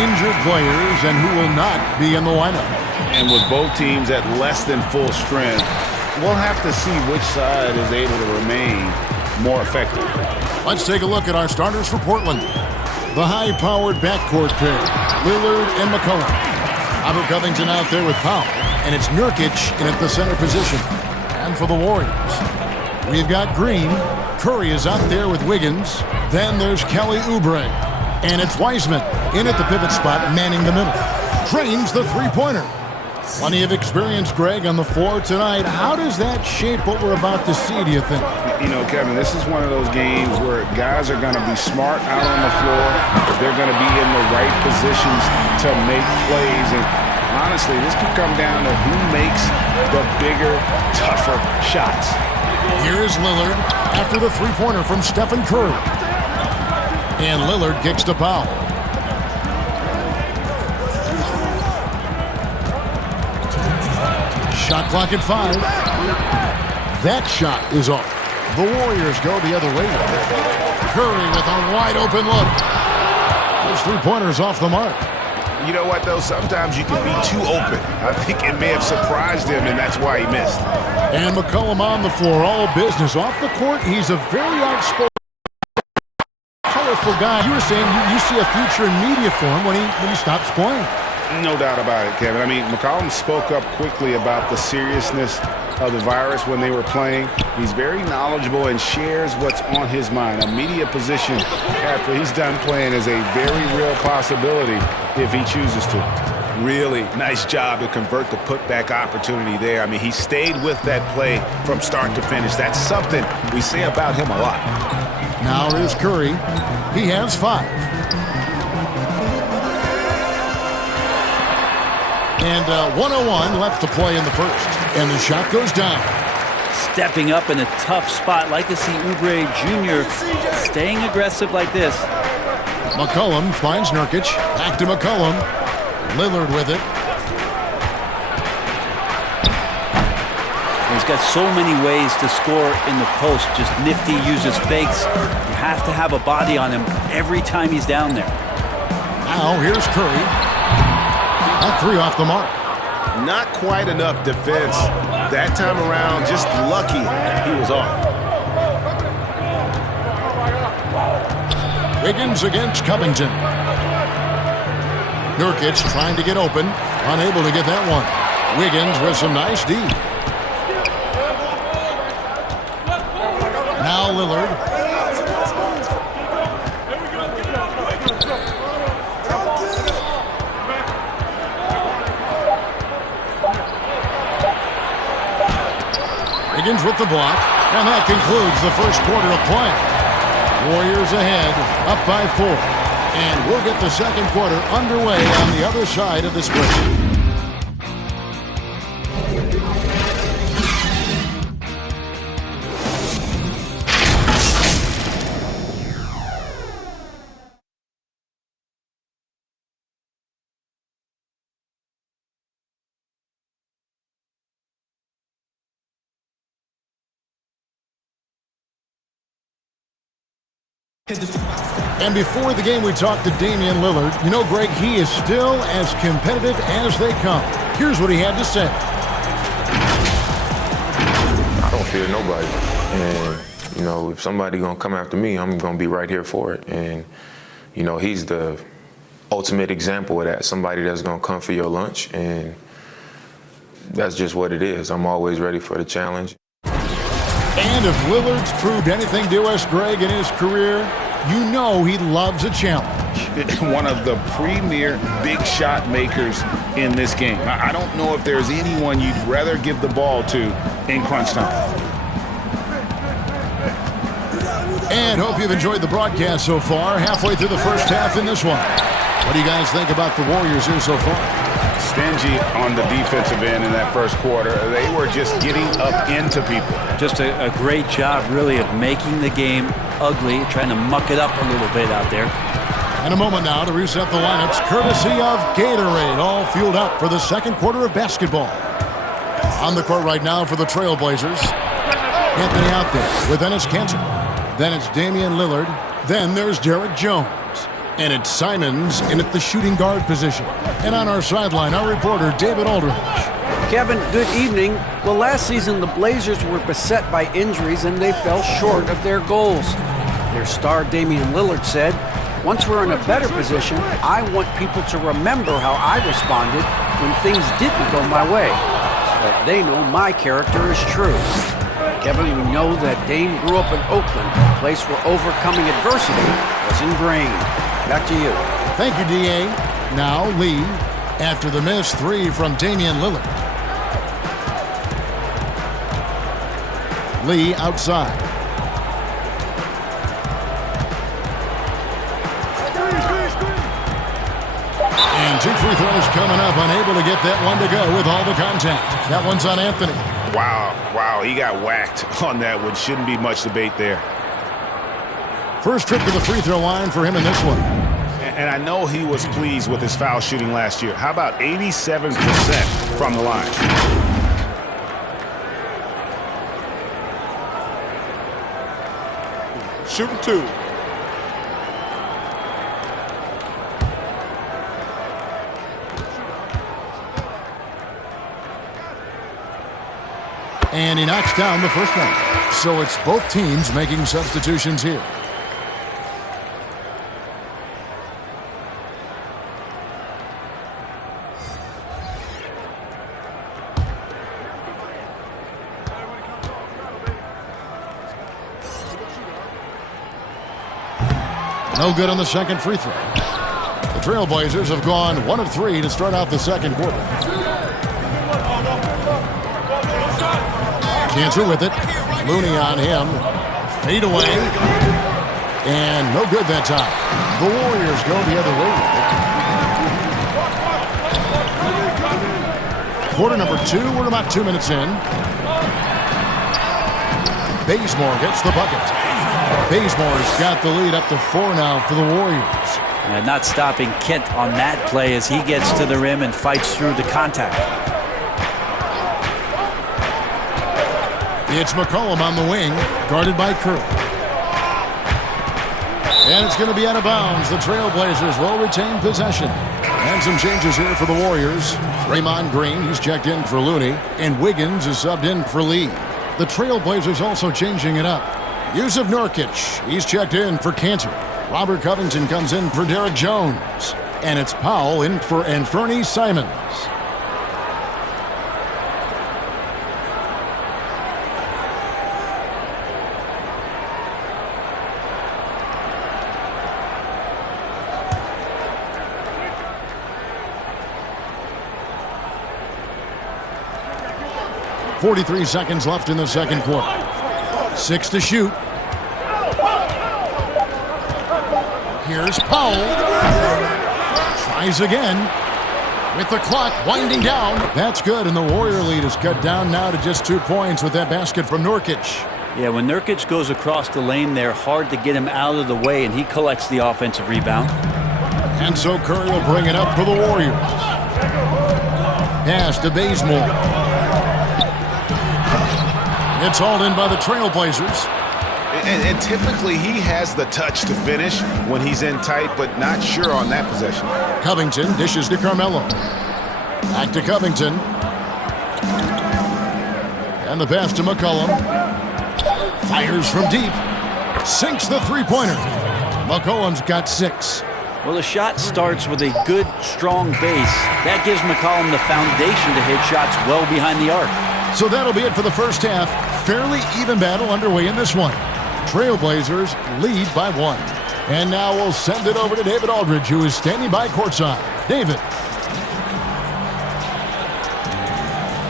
injured players and who will not be in the lineup. And with both teams at less than full strength, we'll have to see which side is able to remain more effective. Let's take a look at our starters for Portland. The high-powered backcourt pair, Lillard and McCollum. Robert Covington out there with Powell, and it's Nurkic in at the center position. And for the Warriors, we've got Green. Curry is out there with Wiggins. Then there's Kelly Oubre. And it's Wiseman in at the pivot spot, manning the middle. Drains the three-pointer. Plenty of experience, Greg, on the floor tonight. How does that shape what we're about to see, do you think? You know, Kevin, this is one of those games where guys are going to be smart out on the floor. They're going to be in the right positions to make plays. And honestly, this could come down to who makes the bigger, tougher shots. Here's Lillard after the three-pointer from Stephen Curry. And Lillard kicks to Powell. Shot clock at 5. That shot is off. The Warriors go the other way. Curry with a wide-open look. His three-pointer's off the mark. You know what, though? Sometimes you can be too open. I think it may have surprised him, and that's why he missed. And McCollum on the floor, all business. Off the court, he's a very outspoken, colorful guy. You were saying you see a future in media for him when he stops playing. No doubt about it, Kevin. I mean, McCollum spoke up quickly about the seriousness of the virus when they were playing. He's very knowledgeable and shares what's on his mind. A media position after he's done playing is a very real possibility if he chooses to. Really nice job to convert the putback opportunity there. I mean, he stayed with that play from start to finish. That's something we say about him a lot. Now here's Curry. He has 5. And 101 left to play in the first. And the shot goes down. Stepping up in a tough spot. Like to see Oubre Jr. staying aggressive like this. McCollum finds Nurkic. Back to McCollum. Lillard with it. He's got so many ways to score in the post. Just nifty, uses fakes. You have to have a body on him every time he's down there. Now here's Curry. That 3 off the mark. Not quite enough defense that time around. Just lucky he was off. Wiggins against Covington. Nurkic trying to get open. Unable to get that one. Wiggins with some nice D. Now Lillard. Wiggins with the block, and that concludes the first quarter of play. Warriors ahead, up by 4. And we'll get the second quarter underway on the other side of this break. And before the game, we talked to Damian Lillard. You know, Greg, he is still as competitive as they come. Here's what he had to say. I don't fear nobody. And, you know, if somebody going to come after me, I'm going to be right here for it. And, you know, he's the ultimate example of that, somebody that's going to come for your lunch. And that's just what it is. I'm always ready for the challenge. And if Lillard's proved anything to us, Greg, in his career, you know he loves a challenge. One of the premier big shot makers in this game. I don't know if there's anyone you'd rather give the ball to in crunch time. And hope you've enjoyed the broadcast so far. Halfway through the first half in this one. What do you guys think about the Warriors here so far? Stingy on the defensive end in that first quarter. They were just getting up into people. Just a great job, really, of making the game ugly, trying to muck it up a little bit out there. And a moment now to reset the lineups, courtesy of Gatorade, all fueled up for the second quarter of basketball. On the court right now for the Trailblazers, Anthony out there with Enes Kanter. Then it's Damian Lillard. Then there's Derek Jones. And it's Simons in at the shooting guard position. And on our sideline, our reporter, David Aldridge. Kevin, good evening. Well, last season, the Blazers were beset by injuries and they fell short of their goals. Their star, Damian Lillard, said, "Once we're in a better position, I want people to remember how I responded when things didn't go my way, so that they know my character is true." Kevin, we know that Dame grew up in Oakland, a place where overcoming adversity was ingrained. Back to you. Thank you, D.A. Now Lee, after the missed three from Damian Lillard. Lee outside. And 2 free throws coming up, unable to get that one to go with all the contact. That one's on Anthony. Wow, he got whacked on that one. Shouldn't be much debate there. First trip to the free throw line for him in this one. And I know he was pleased with his foul shooting last year. How about 87% from the line? Shooting 2. And he knocks down the first one. So it's both teams making substitutions here. No good on the second free throw. The Trailblazers have gone 1 of 3 to start out the second quarter. Cantor with it. Looney on him. Fade away. And no good that time. The Warriors go the other way with it. Quarter number 2. We're about 2 minutes in. Bazemore gets the bucket. Bazemore's got the lead up to 4 now for the Warriors. And not stopping Kent on that play as he gets to the rim and fights through the contact. It's McCollum on the wing, guarded by Curry. And it's going to be out of bounds. The Trailblazers will retain possession. And some changes here for the Warriors. Draymond Green, he's checked in for Looney. And Wiggins is subbed in for Lee. The Trailblazers also changing it up. Yusuf Nurkic, he's checked in for Cantor. Robert Covington comes in for Derek Jones. And it's Powell in for Anthony Simons. .43 seconds left in the second quarter. 6 to shoot. Here's Powell. Tries again. With the clock winding down. That's good, and the Warrior lead is cut down now to just 2 points with that basket from Nurkic. Yeah, when Nurkic goes across the lane there, hard to get him out of the way, and he collects the offensive rebound. And so Curry will bring it up for the Warriors. Pass to Bazemore. It's hauled in by the Trailblazers. And typically he has the touch to finish when he's in tight, but not sure on that possession. Covington dishes to Carmelo. Back to Covington. And the pass to McCollum. Fires from deep. Sinks the three-pointer. McCollum's got 6. Well, the shot starts with a good, strong base. That gives McCollum the foundation to hit shots well behind the arc. So that'll be it for the first half. Fairly even battle underway in this one. Trailblazers lead by 1. And now we'll send it over to David Aldridge, who is standing by courtside. David.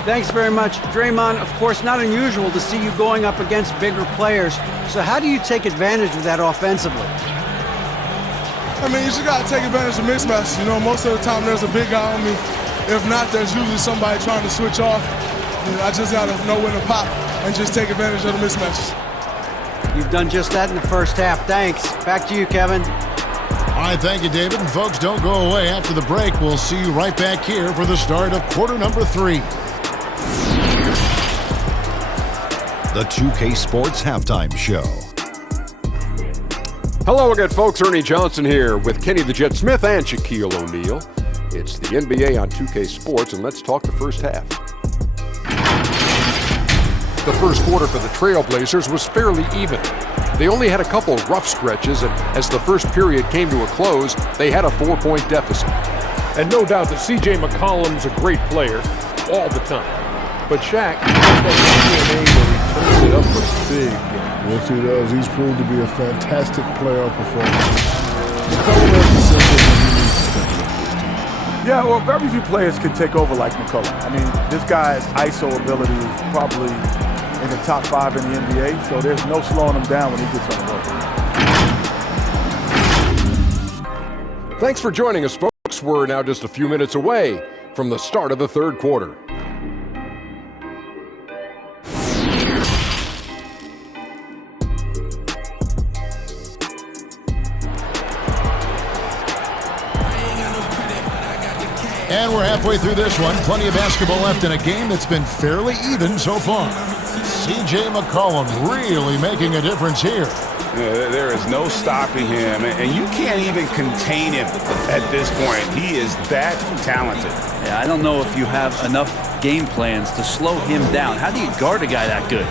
Thanks very much. Draymond, of course, not unusual to see you going up against bigger players. So how do you take advantage of that offensively? I mean, you just got to take advantage of mismatches. You know, most of the time there's a big guy on me. If not, there's usually somebody trying to switch off. You know, I just got to know when to pop and just take advantage of the mismatches. You've done just that in the first half. Thanks. Back to you, Kevin. All right, thank you, David. And folks, don't go away. After the break, we'll see you right back here for the start of quarter number 3. The 2K Sports Halftime Show. Hello again, folks. Ernie Johnson here with Kenny the Jet Smith and Shaquille O'Neal. It's the NBA on 2K Sports, and let's talk the first half. The first quarter for the Trailblazers was fairly even. They only had a couple rough stretches, and as the first period came to a close, they had a 4-point deficit. And no doubt that C.J. McCollum's a great player all the time. But Shaq has that DNA where he turns it up for big games. Yes, he does. He's proved to be a fantastic player performer. Yeah, well, very few players can take over like McCollum. I mean, this guy's ISO ability is probably in the top 5 in the NBA, so there's no slowing him down when he gets on the road. Thanks for joining us, folks. We're now just a few minutes away from the start of the third quarter. And we're halfway through this one. Plenty of basketball left in a game that's been fairly even so far. C.J. McCollum really making a difference here. Yeah, there is no stopping him, and you can't even contain him at this point. He is that talented. Yeah, I don't know if you have enough game plans to slow him down. How do you guard a guy that good?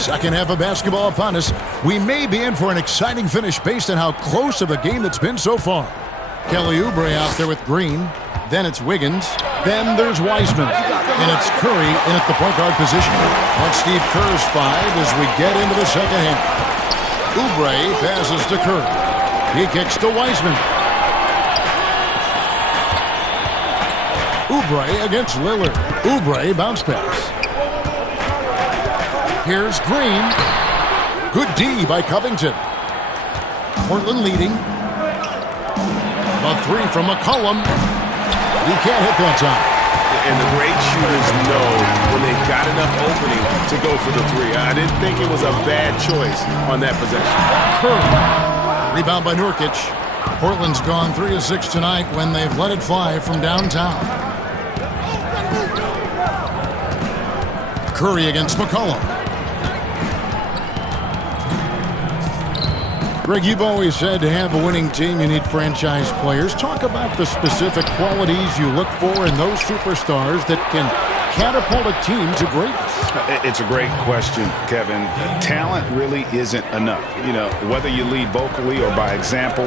Second half of basketball upon us. We may be in for an exciting finish based on how close of a game that's been so far. Kelly Oubre out there with Green. Then it's Wiggins. Then there's Wiseman. And it's Curry in at the point guard position. That's Steve Kerr's 5 as we get into the second half. Oubre passes to Curry. He kicks to Wiseman. Oubre against Lillard. Oubre bounce pass. Here's Green. Good D by Covington. Portland leading. A 3 from McCollum. He can't hit that time. And the great shooters know when they've got enough opening to go for the 3. I didn't think it was a bad choice on that possession. Curry. Rebound by Nurkic. Portland's gone 3 of 6 tonight when they've let it fly from downtown. Curry against McCollum. Greg, you've always said to have a winning team, you need franchise players. Talk about the specific qualities you look for in those superstars that can catapult a team to greatness. It's a great question, Kevin. Talent really isn't enough. You know, whether you lead vocally or by example,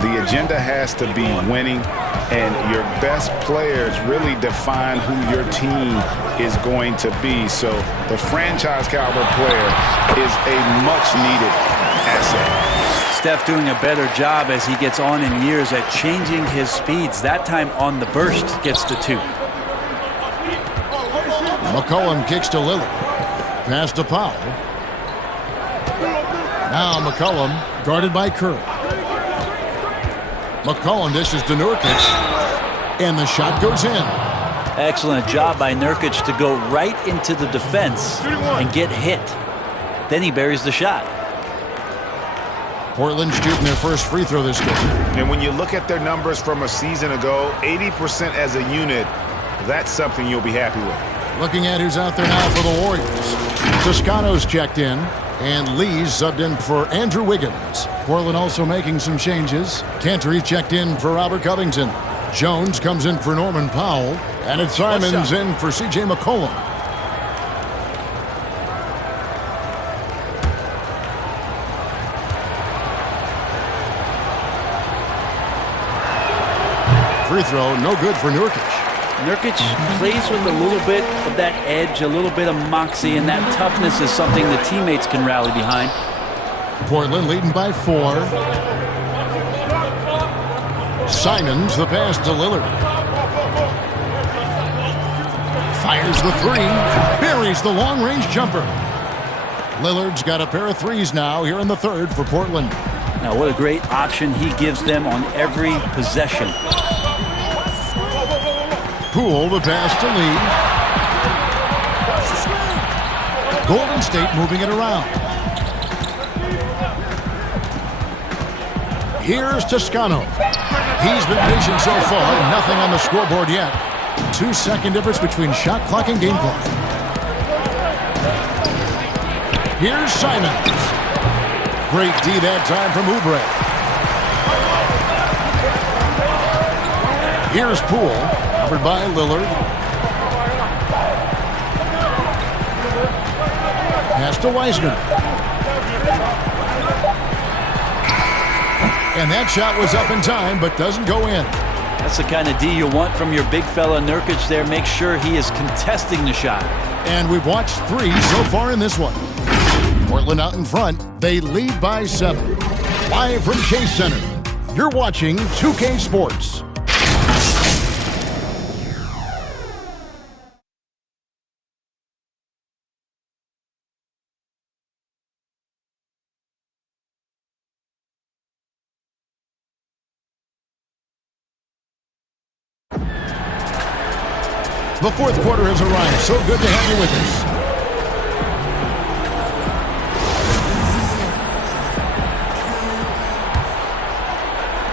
the agenda has to be winning, and your best players really define who your team is going to be. So the franchise caliber player is a much-needed asset. Steph doing a better job as he gets on in years at changing his speeds. That time on the burst gets to 2. McCollum kicks to Lillard. Pass to Powell. Now McCollum guarded by Curry. McCollum dishes to Nurkic. And the shot goes in. Excellent job by Nurkic to go right into the defense and get hit. Then he buries the shot. Portland shooting their first free throw this game. And when you look at their numbers from a season ago, 80% as a unit, that's something you'll be happy with. Looking at who's out there now for the Warriors. Toscano's checked in, and Lee's subbed in for Andrew Wiggins. Portland also making some changes. Cantor checked in for Robert Covington. Jones comes in for Norman Powell, and it's Simons in for C.J. McCollum. Free throw, no good for Nurkic. Nurkic plays with a little bit of that edge, a little bit of moxie, and that toughness is something the teammates can rally behind. Portland leading by 4. Simons, the pass to Lillard. Fires the 3, buries the long-range jumper. Lillard's got a pair of 3s now here in the third for Portland. Now what a great option he gives them on every possession. Poole, the pass to Lee. Golden State moving it around. Here's Toscano. He's been patient so far. Nothing on the scoreboard yet. 2-second difference between shot clock and game clock. Here's Simons. Great D that time from Oubre. Here's Poole, covered by Lillard. Pass to Wiseman. And that shot was up in time, but doesn't go in. That's the kind of D you want from your big fella Nurkic there. Make sure he is contesting the shot. And we've watched 3 so far in this one. Portland out in front. They lead by 7. Live from Chase Center, you're watching 2K Sports. The fourth quarter has arrived. So good to have you with us.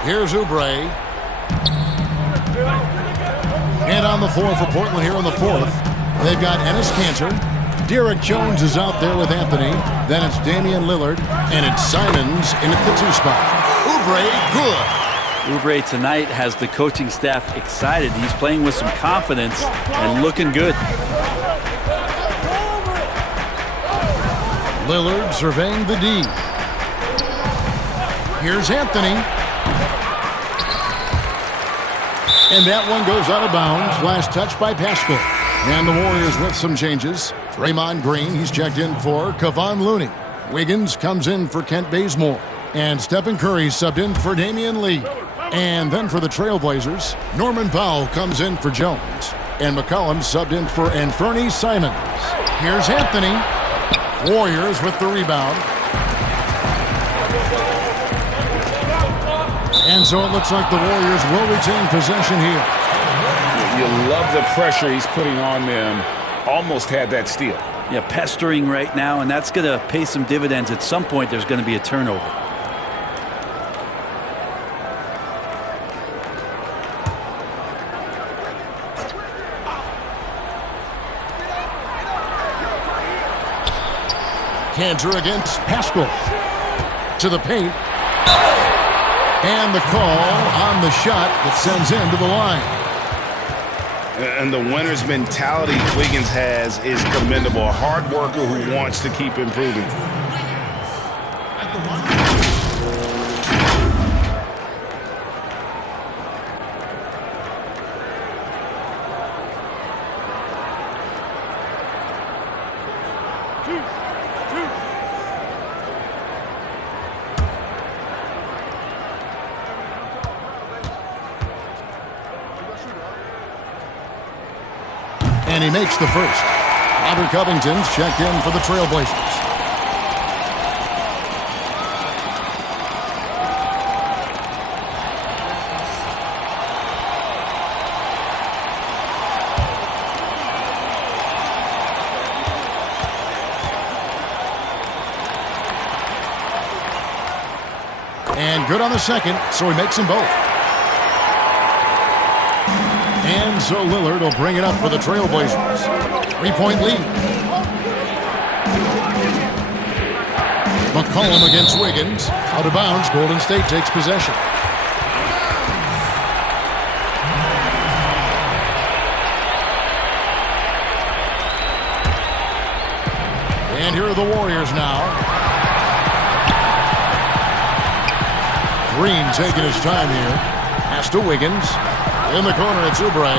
Here's Oubre. And on the floor for Portland here in the fourth, they've got Enes Kanter. Derek Jones is out there with Anthony. Then it's Damian Lillard. And it's Simons in at the 2 spot. Oubre, good. Oubre tonight has the coaching staff excited. He's playing with some confidence and looking good. Lillard surveying the D. Here's Anthony. And that one goes out of bounds. Last touch by Pascal. And the Warriors with some changes. Draymond Green, he's checked in for Kevon Looney. Wiggins comes in for Kent Bazemore. And Stephen Curry subbed in for Damian Lee. And then for the Trailblazers, Norman Powell comes in for Jones. And McCollum subbed in for Anthony Simons. Here's Anthony. Warriors with the rebound. And so it looks like the Warriors will retain possession here. You love the pressure he's putting on them. Almost had that steal. Yeah, pestering right now, and that's going to pay some dividends. At some point, there's going to be a turnover. Kanter against Pascal. To the paint. And the call on the shot that sends him to the line. And the winner's mentality Wiggins has is commendable. A hard worker who wants to keep improving. And he makes the first. Robert Covington's checked in for the Trailblazers. And good on the second, so he makes them both. And so Lillard will bring it up for the Trailblazers. 3-point lead. McCollum against Wiggins. Out of bounds, Golden State takes possession. And here are the Warriors now. Green taking his time here. Pass to Wiggins. In the corner, it's Oubre.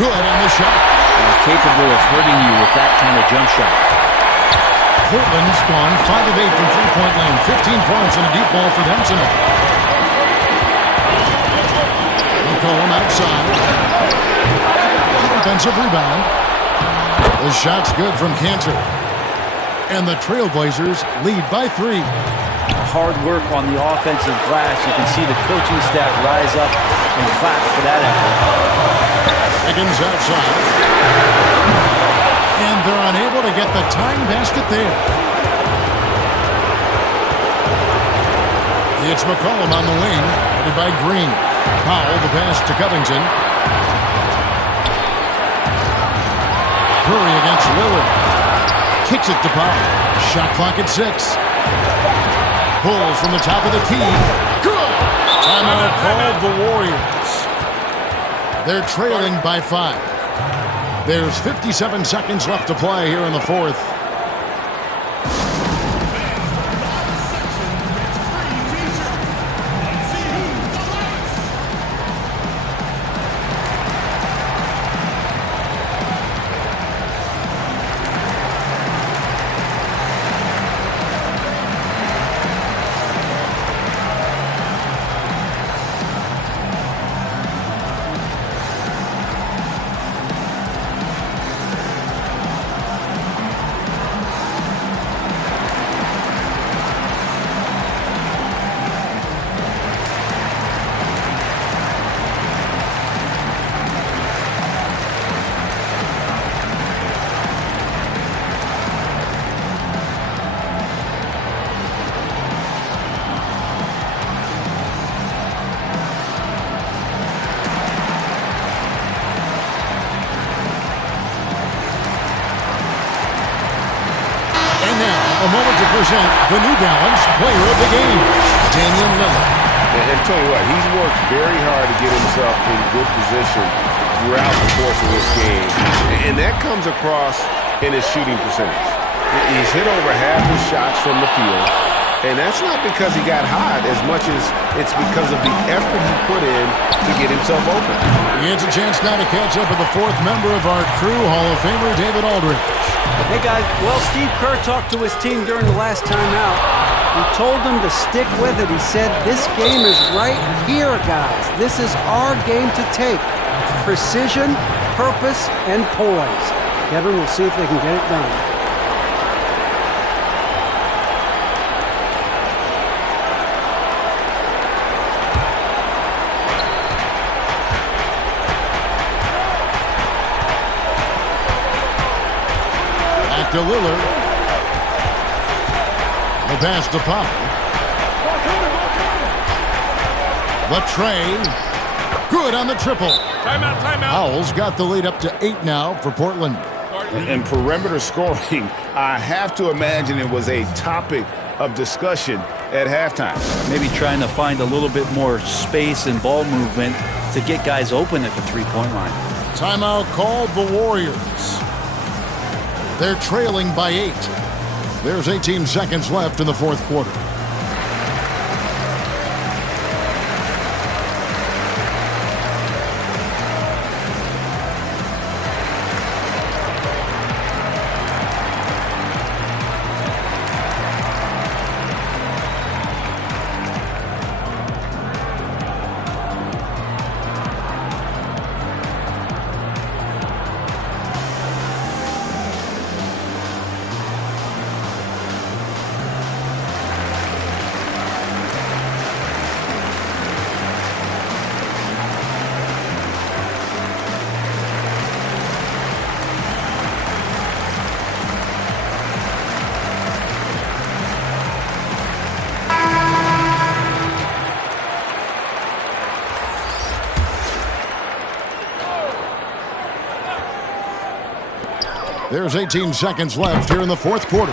Good on the shot. Capable of hurting you with that kind of jump shot. Portland's gone 5 of 8 from three-point land. 15 points and a deep ball for them tonight. McCollum outside. Offensive rebound. The shot's good from Kanter. And the Trailblazers lead by 3. Hard work on the offensive glass. You can see the coaching staff rise up and clap for that effort. Wiggins outside. And they're unable to get the tying basket there. It's McCollum on the wing, headed by Green. Powell, the pass to Covington. Curry against Lillard. Kicks it to Powell. Shot clock at 6. Pulls from the top of the key. Good! Timeout called the Warriors. They're trailing by 5. There's 57 seconds left to play here in the fourth. A moment to present the New Balance Player of the Game, Damian Lillard. And tell you what, he's worked very hard to get himself in good position throughout the course of this game. And that comes across in his shooting percentage. He's hit over half his shots from the field. And that's not because he got hot as much as it's because of the effort he put in to get himself open. He gets a chance now to catch up with the fourth member of our crew, Hall of Famer David Aldridge. Hey guys, well, Steve Kerr talked to his team during the last time out. He told them to stick with it. He said, this game is right here, guys. This is our game to take. Precision, purpose, and poise. Kevin, we'll see if they can get it done. To Lillard. The pass to Powell. The tray. Good on the triple. Timeout, timeout. Powell's got the lead up to 8 now for Portland. And perimeter scoring, I have to imagine it was a topic of discussion at halftime. Maybe trying to find a little bit more space and ball movement to get guys open at the three-point line. Timeout called the Warriors. They're trailing by 8. There's 18 seconds left in the fourth quarter. There's 18 seconds left here in the fourth quarter.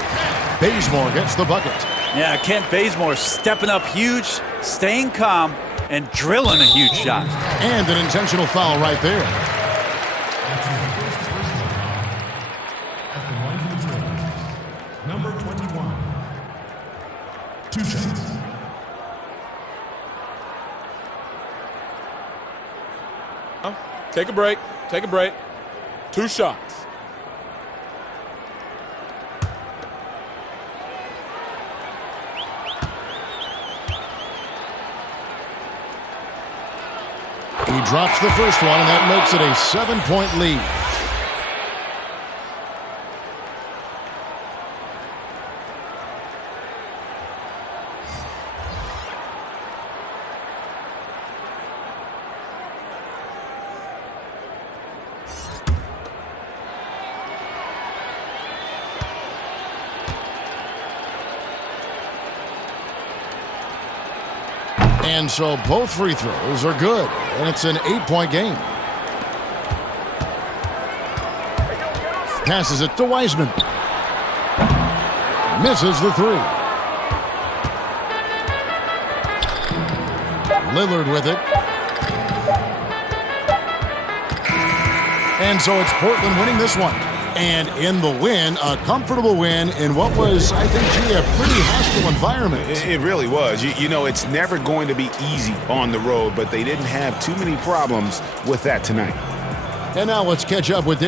Bazemore gets the bucket. Yeah, Kent Bazemore stepping up huge, staying calm, and drilling a huge shot. And an intentional foul right there. At the line for the Trailblazers, number 21. 2 shots. Take a break. Take a break. 2 shots. He drops the first one, and that makes it a 7-point lead. And so both free throws are good, and it's an 8-point game. Passes it to Wiseman. Misses the three. Lillard with it. And so it's Portland winning this one. And in the win, a comfortable win in what was, I think, a pretty hostile environment. It really was. You know, it's never going to be easy on the road, but they didn't have too many problems with that tonight. And now let's catch up with Dave.